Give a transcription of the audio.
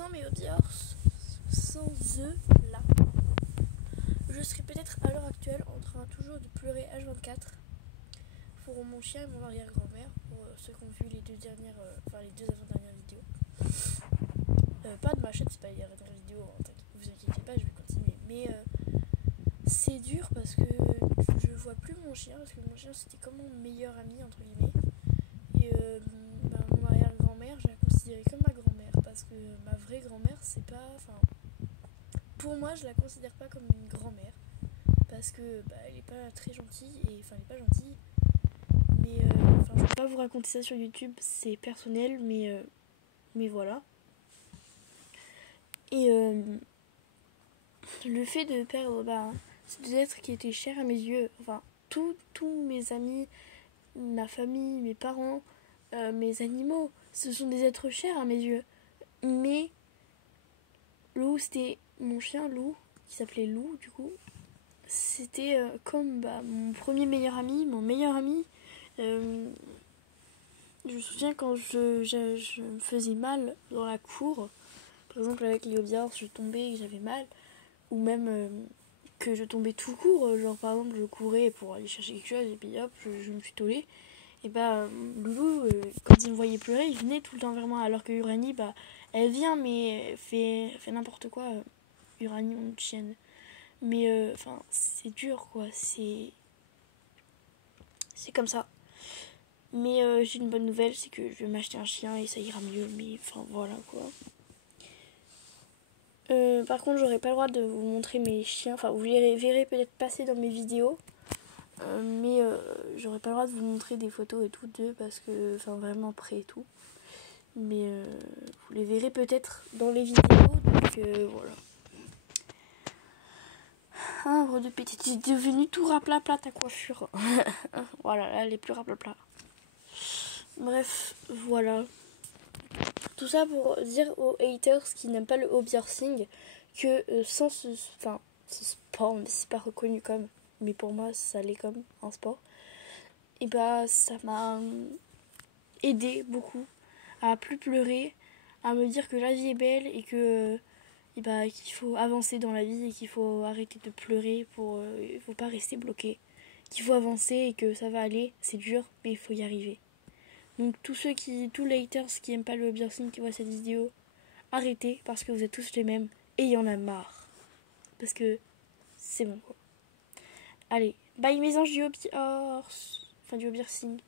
sans mes audiences, sans eux là, je serais peut-être à l'heure actuelle en train toujours de pleurer H24 pour mon chien et mon arrière-grand-mère, pour ceux qui ont vu les deux dernières, les deux avant-dernières vidéos. Pas de ma chaîne, c'est pas les dernières vidéos, vous inquiétez pas, je vais continuer. Mais c'est dur parce que je vois plus mon chien, parce que mon chien c'était comme mon meilleur ami entre guillemets. Et mon arrière-grand-mère, je la considérais comme ma grand-mère, parce que ma vraie grand-mère, c'est pas... pour moi, je la considère pas comme une grand-mère, parce que elle est pas très gentille, et elle est pas gentille. Mais je peux pas vous raconter ça sur YouTube, c'est personnel, mais voilà. Et le fait de perdre ces deux êtres qui étaient chers à mes yeux, tous mes amis, ma famille, mes parents, mes animaux, ce sont des êtres chers à mes yeux. Mais Lou, c'était mon chien Lou, qui s'appelait Lou du coup. C'était comme mon premier meilleur ami, mon meilleur ami. Je me souviens quand je me faisais mal dans la cour, par exemple avec les Léobiards, je tombais et j'avais mal, ou même que je tombais tout court, genre par exemple je courais pour aller chercher quelque chose et puis hop, je me suis tollée. Et Loulou, quand il me voyait pleurer, il venait tout le temps vers moi, alors que Uranie, elle vient mais elle fait n'importe quoi, Uranie, mon chienne. Mais c'est dur quoi, c'est comme ça. Mais j'ai une bonne nouvelle, c'est que je vais m'acheter un chien et ça ira mieux, mais voilà quoi. Par contre, j'aurai pas le droit de vous montrer mes chiens, vous les verrez peut-être passer dans mes vidéos. Mais j'aurais pas le droit de vous montrer des photos et tout d'eux parce que, vraiment près et tout. Mais vous les verrez peut-être dans les vidéos, donc voilà. Arbre de petite, c'est devenu tout raplapla ta coiffure. Voilà, là, elle est plus raplapla. Bref, voilà. Tout ça pour dire aux haters qui n'aiment pas le hobbyhorsing que sans ce sport, mais c'est pas reconnu comme, mais pour moi ça l'est comme un sport. Et ça m'a aidé beaucoup à plus pleurer, à me dire que la vie est belle et que qu'il faut avancer dans la vie et qu'il faut arrêter de pleurer il faut pas rester bloqué, qu'il faut avancer et que ça va aller, c'est dur mais il faut y arriver. Donc tous les haters qui aiment pas le hobbyhorsing qui voient cette vidéo, arrêtez parce que vous êtes tous les mêmes et il y en a marre. Parce que c'est bon quoi. Allez, bye mes anges du hobbyhorsing.